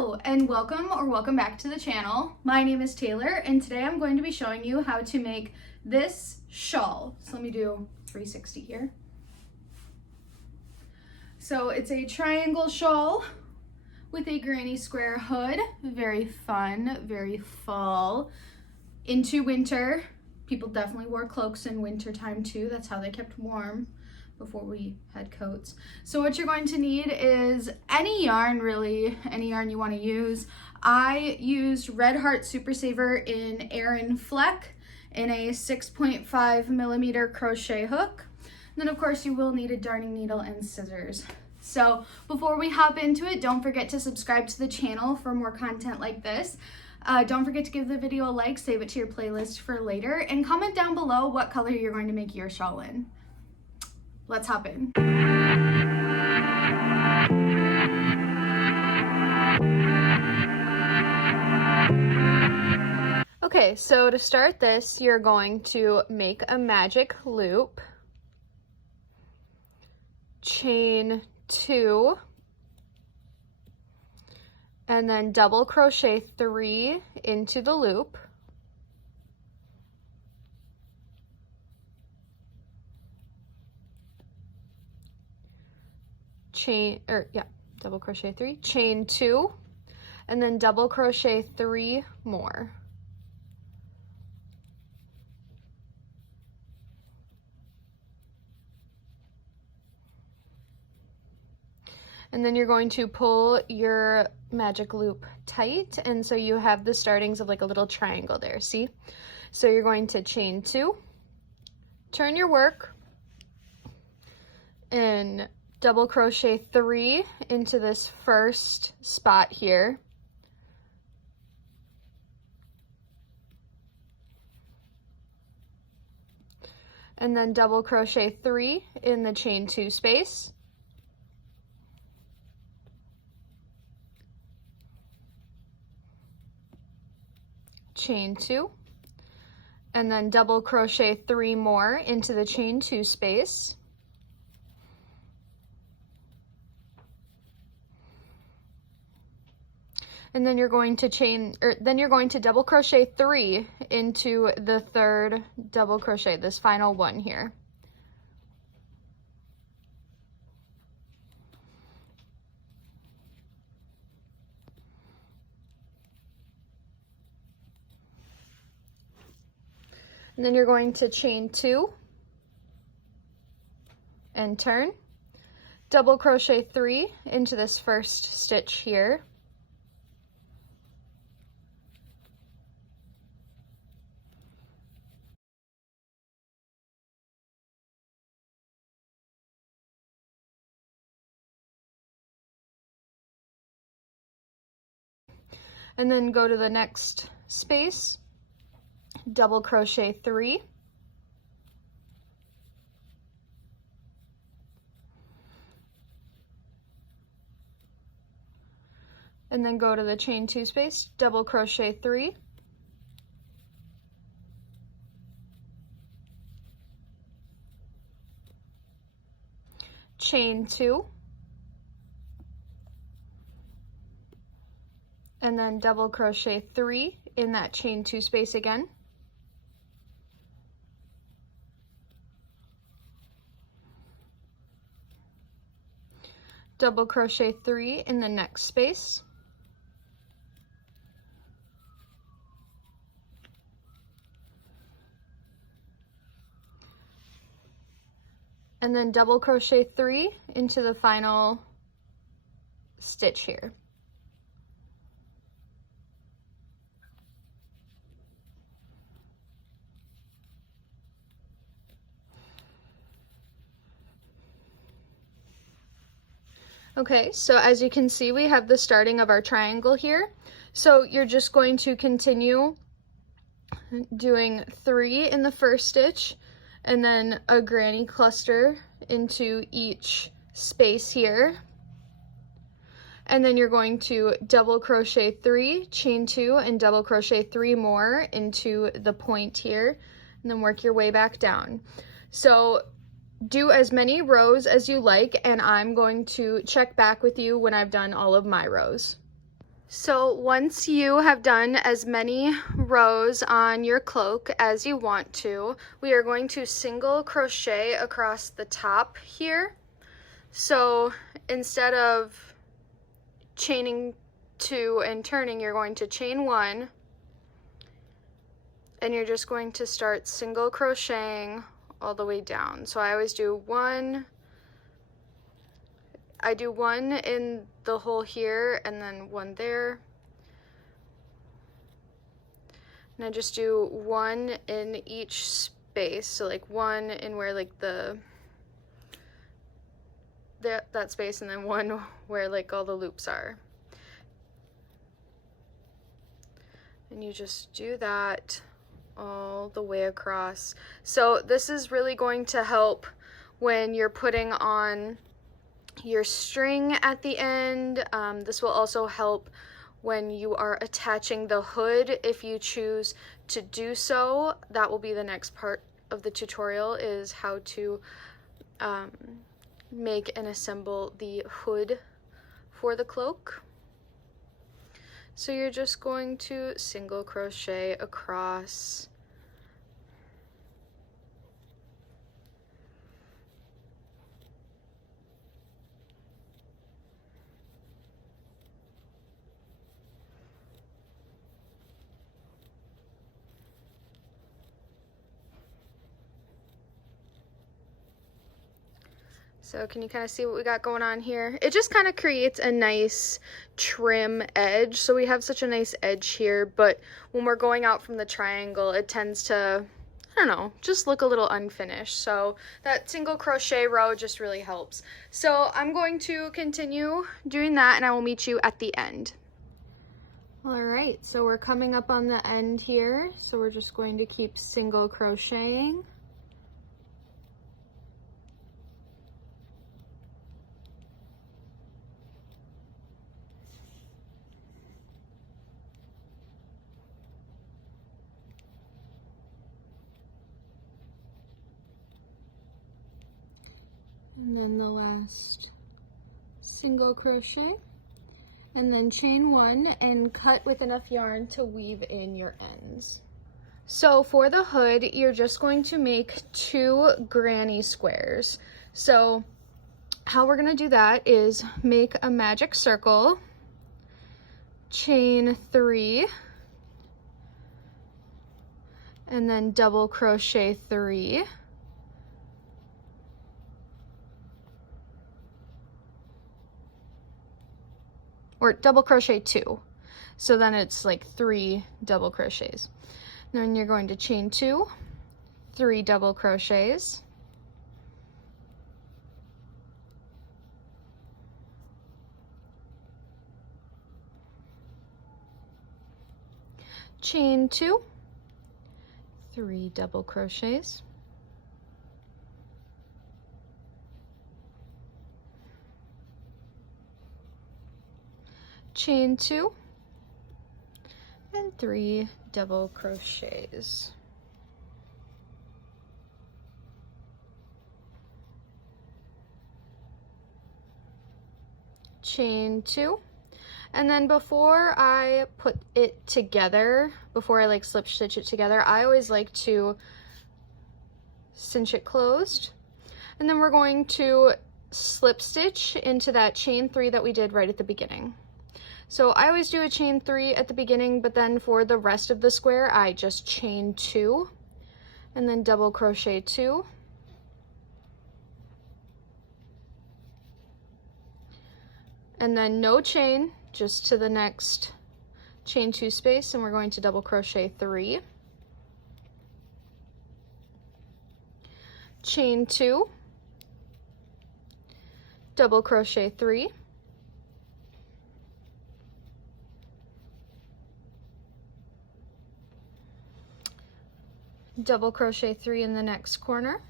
Hello and welcome back to the channel. My name is Taylor and today I'm going to be showing you how to make this shawl. So let me do 360 here. So it's a triangle shawl with a granny square hood. Very fun, very fall. Into winter. People definitely wore cloaks in winter time too. That's how they kept warm before we had coats. So what you're going to need is any yarn, really, any yarn you want to use. I used Red Heart Super Saver in Aran Fleck in a 6.5 millimeter crochet hook. And then of course you will need a darning needle and scissors. So before we hop into it, don't forget to subscribe to the channel for more content like this. Don't forget to give the video a like, save it to your playlist for later, and comment down below what color you're going to make your shawl in. Let's hop in. Okay, so to start this, you're going to make a magic loop, chain 2, and then double crochet 3 into the loop. Double crochet 3, chain 2, and then double crochet 3 more. And then you're going to pull your magic loop tight, and so you have the startings of like a little triangle there, see? So you're going to chain 2, turn your work, and double crochet 3 into this first spot here. And then double crochet 3 in the chain 2 space. Chain 2. And then double crochet 3 more into the chain 2 space. And then you're going to double crochet 3 into the third double crochet, this final one here. And then you're going to chain 2 and turn, double crochet 3 into this first stitch here. And then go to the next space, double crochet 3, and then go to the chain 2 space, double crochet 3, chain 2, and then double crochet 3 in that chain 2 space again. Double crochet 3 in the next space. And then double crochet 3 into the final stitch here. Okay, so as you can see, we have the starting of our triangle here. So you're just going to continue doing 3 in the first stitch and then a granny cluster into each space here. And then you're going to double crochet 3, chain 2, and double crochet 3 more into the point here, and then work your way back down. So do as many rows as you like, and I'm going to check back with you when I've done all of my rows. So once you have done as many rows on your cloak as you want to, we are going to single crochet across the top here. So instead of chaining 2 and turning, you're going to chain 1, and you're just going to start single crocheting all the way down. So I always do 1, I do 1 in the hole here and then 1 there. And I just do 1 in each space. So like 1 in where like that space, and then 1 where like all the loops are. And you just do that all the way across. So this is really going to help when you're putting on your string at the end. This will also help when you are attaching the hood, if you choose to do so. That will be the next part of the tutorial, is how to make and assemble the hood for the cloak. So you're just going to single crochet across. So can you kind of see what we got going on here? It just kind of creates a nice trim edge. So we have such a nice edge here, but when we're going out from the triangle, it tends to, I don't know, just look a little unfinished. So that single crochet row just really helps. So I'm going to continue doing that, and I will meet you at the end. All right, so we're coming up on the end here. So we're just going to keep single crocheting. And then the last single crochet, and then chain 1 and cut with enough yarn to weave in your ends. So for the hood, you're just going to make 2 granny squares. So how we're going to do that is make a magic circle, chain 3, and then double crochet 3. Or double crochet 2. So then it's like 3 double crochets. Then you're going to chain 2, 3 double crochets, chain 2, 3 double crochets, chain 2, and 3 double crochets. Chain 2, and then before I put it together, before I like slip stitch it together, I always like to cinch it closed, and then we're going to slip stitch into that chain 3 that we did right at the beginning. So I always do a chain 3 at the beginning, but then for the rest of the square, I just chain 2 and then double crochet 2. And then no chain, just to the next chain 2 space, and we're going to double crochet 3. Chain 2, double crochet 3. Double crochet 3 in the next corner,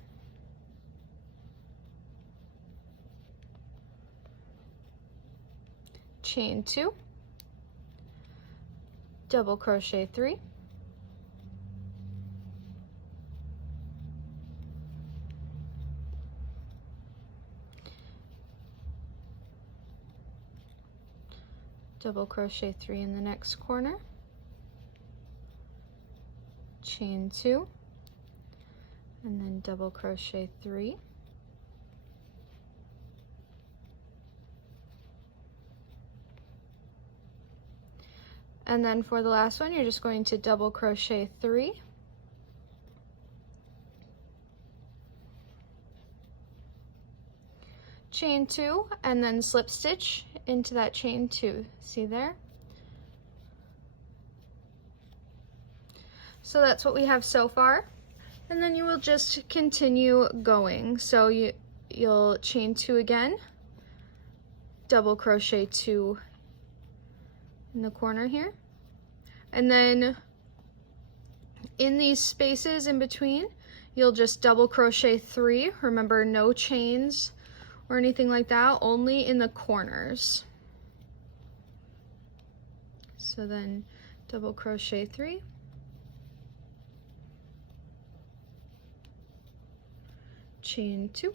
chain 2, double crochet 3, double crochet 3 in the next corner, chain 2, and then double crochet 3. And then for the last one, you're just going to double crochet 3, chain 2, and then slip stitch into that chain 2. See there? So that's what we have so far. And then you will just continue going. So you'll chain 2 again, double crochet 2 in the corner here, and then in these spaces in between you'll just double crochet 3. Remember, no chains or anything like that, only in the corners. So then double crochet 3, chain 2,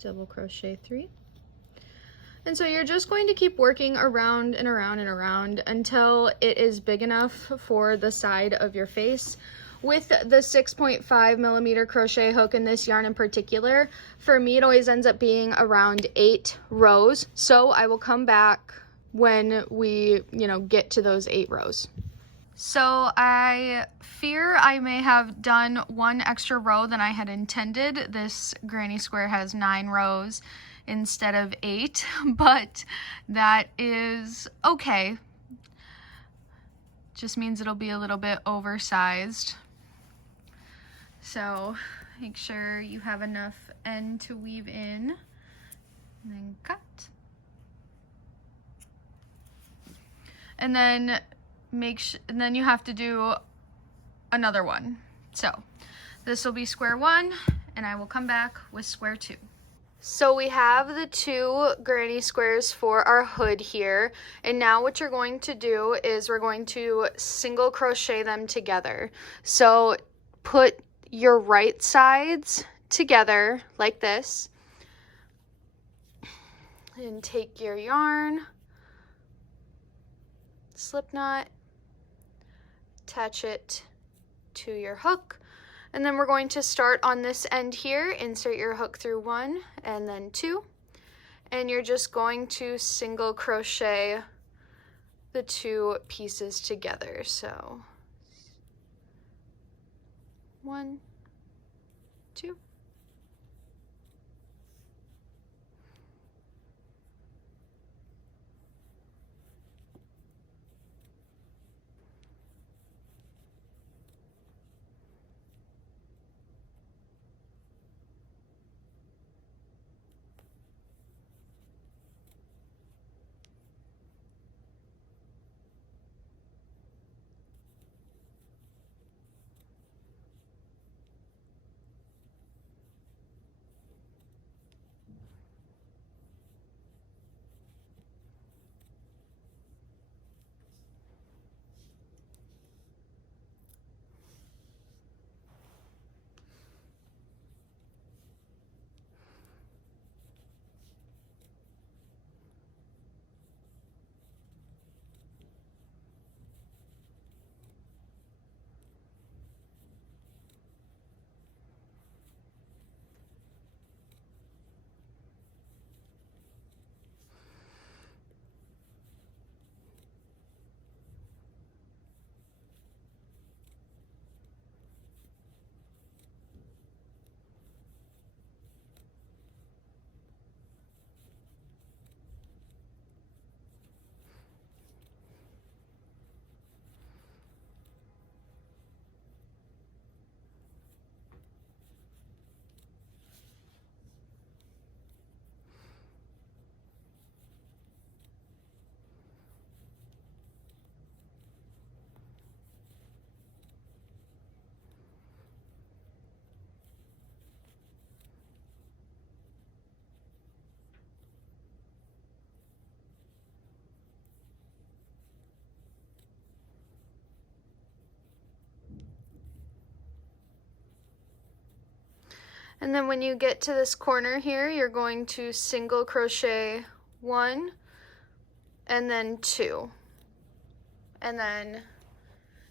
double crochet 3. And so you're just going to keep working around and around and around until it is big enough for the side of your face. With the 6.5 millimeter crochet hook in this yarn in particular, for me it always ends up being around 8 rows. So I will come back when we, get to those 8 rows. So I fear I may have done 1 extra row than I had intended. This granny square has 9 rows instead of 8, but that is okay. Just means it'll be a little bit oversized. So make sure you have enough end to weave in, and then cut. And then and then you have to do another one. So this will be square 1, and I will come back with square 2. So we have the 2 granny squares for our hood here, and now what you're going to do is we're going to single crochet them together. So put your right sides together like this, and take your yarn, slip knot, attach it to your hook, and then we're going to start on this end here. Insert your hook through 1 and then 2, and you're just going to single crochet the 2 pieces together. So 1, 2. And then when you get to this corner here, you're going to single crochet 1, and then 2. And then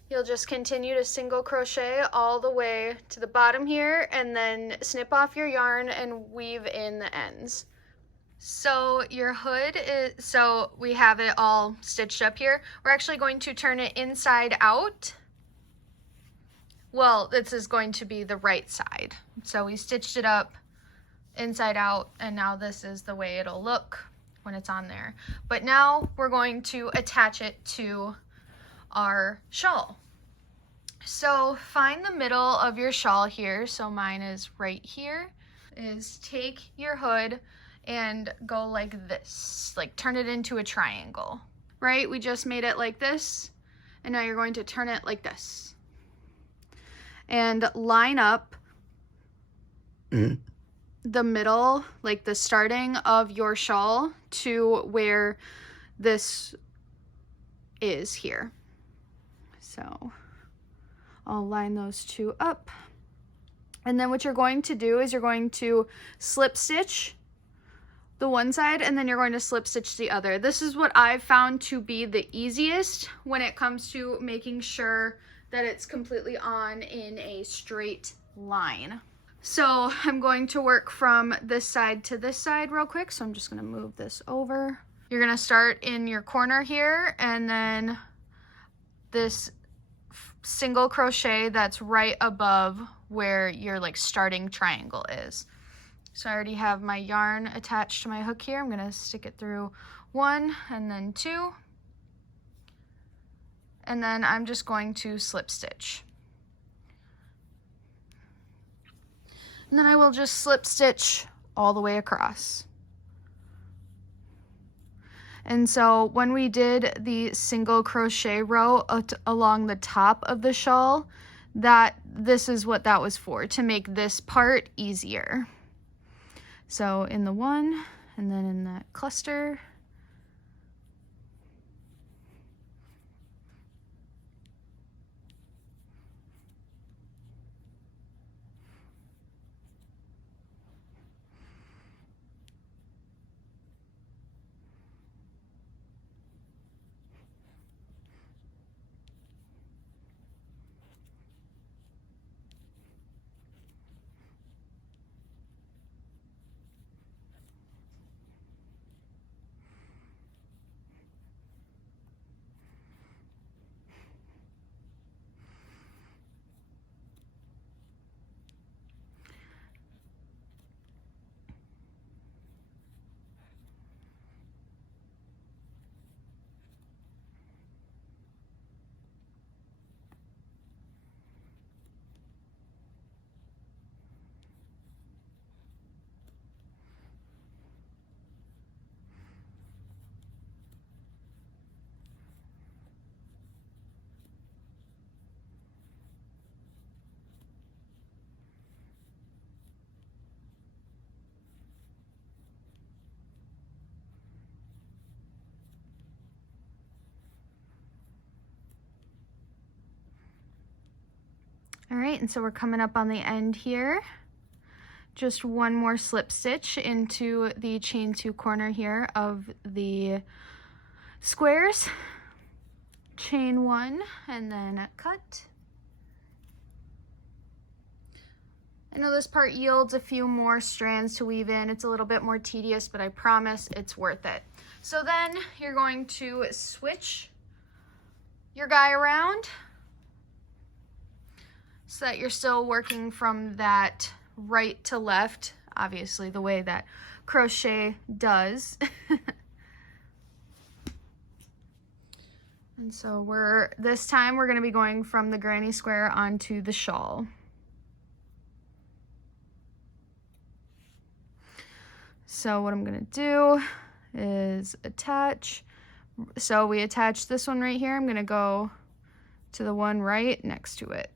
you'll just continue to single crochet all the way to the bottom here, and then snip off your yarn and weave in the ends. So your hood is, so we have it all stitched up here. We're actually going to turn it inside out. Well, this is going to be the right side. So we stitched it up inside out, and now this is the way it'll look when it's on there. But now we're going to attach it to our shawl. So find the middle of your shawl here. So mine is right here. Is take your hood and go like this, like turn it into a triangle, right? We just made it like this, and now you're going to turn it like this. And line up the middle, like the starting of your shawl to where this is here. So I'll line those two up. And then what you're going to do is you're going to slip stitch the one side, and then you're going to slip stitch the other. This is what I've found to be the easiest when it comes to making sure that it's completely on in a straight line. So I'm going to work from this side to this side real quick. So I'm just going to move this over. You're going to start in your corner here, and then this single crochet that's right above where your like starting triangle is. So I already have my yarn attached to my hook here. I'm going to stick it through 1 and then 2. And then I'm just going to slip stitch. And then I will just slip stitch all the way across. And so when we did the single crochet row along the top of the shawl, this is what that was for, to make this part easier. So in the 1, and then in that cluster. All right, and so we're coming up on the end here. Just one more slip stitch into the chain 2 corner here of the squares. Chain 1 and then cut. I know this part yields a few more strands to weave in. It's a little bit more tedious, but I promise it's worth it. So then you're going to switch your guy around so that you're still working from that right to left, obviously the way that crochet does. And so this time we're going to be going from the granny square onto the shawl. So what I'm going to do is attach. So we attach this one right here. I'm going to go to the one right next to it.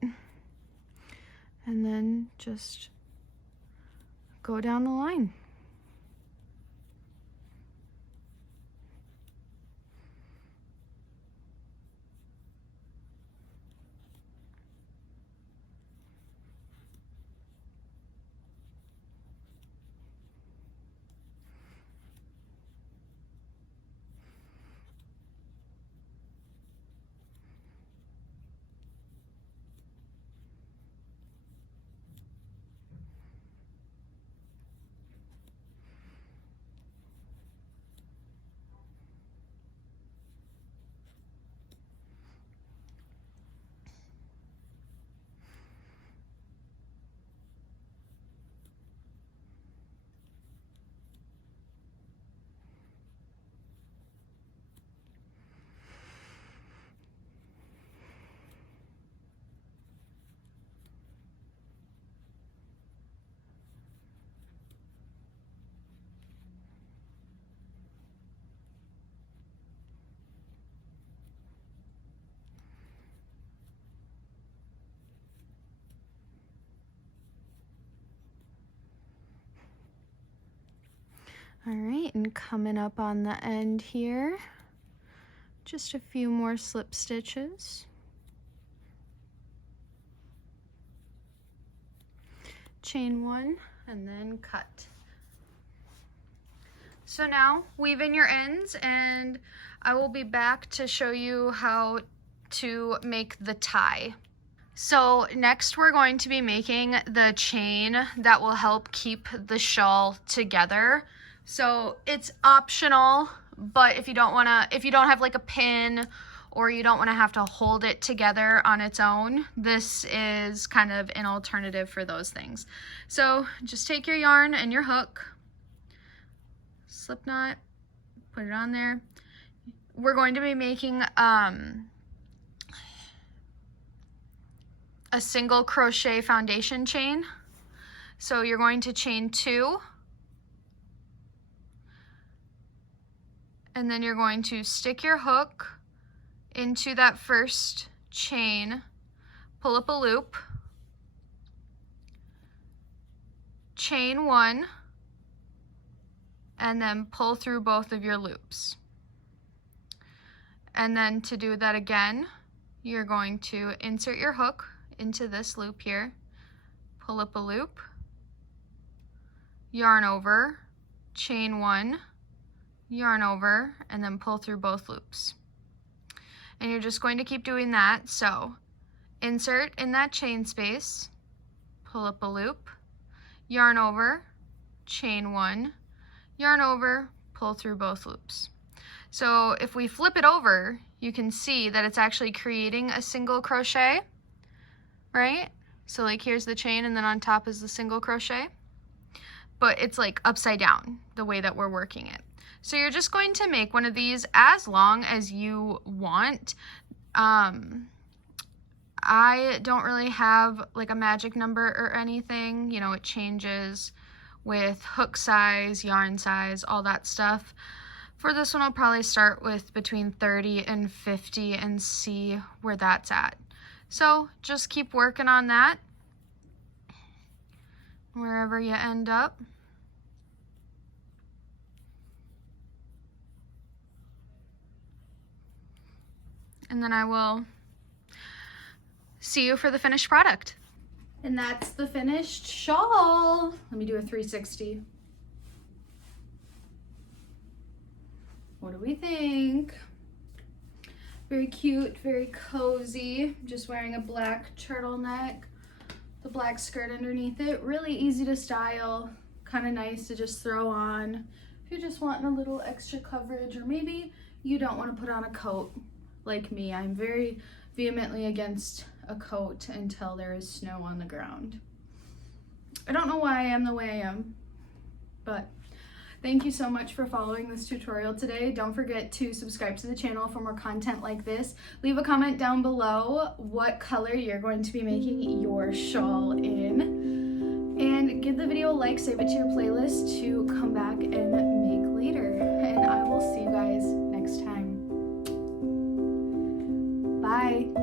And then just go down the line. All right, and coming up on the end here, just a few more slip stitches. Chain one, and then cut. So now weave in your ends, and I will be back to show you how to make the tie. So next we're going to be making the chain that will help keep the shawl together. So it's optional, but if you don't have like a pin or you don't want to have to hold it together on its own, this is kind of an alternative for those things. So just take your yarn and your hook, slip knot, put it on there. We're going to be making a single crochet foundation chain. So you're going to chain 2, and then you're going to stick your hook into that first chain, pull up a loop, chain 1, and then pull through both of your loops. And then to do that again, you're going to insert your hook into this loop here, pull up a loop, yarn over, chain 1, yarn over, and then pull through both loops. And you're just going to keep doing that. So insert in that chain space, pull up a loop, yarn over, chain 1, yarn over, pull through both loops. So if we flip it over, you can see that it's actually creating a single crochet, right? So like here's the chain, and then on top is the single crochet, but it's like upside down the way that we're working it. So you're just going to make one of these as long as you want. I don't really have like a magic number or anything. You know, it changes with hook size, yarn size, all that stuff. For this one, I'll probably start with between 30 and 50 and see where that's at. So just keep working on that wherever you end up. And then I will see you for the finished product. And that's the finished shawl. Let me do a 360. What do we think? Very cute, very cozy. Just wearing a black turtleneck, the black skirt underneath it. Really easy to style, kind of nice to just throw on if you're just wanting a little extra coverage, or maybe you don't want to put on a coat like me. I'm very vehemently against a coat until there is snow on the ground. I don't know why I am the way I am, but thank you so much for following this tutorial today. Don't forget to subscribe to the channel for more content like this. Leave a comment down below what color you're going to be making your shawl in. And give the video a like, save it to your playlist to come back and make later. And I will see you guys next time. Bye.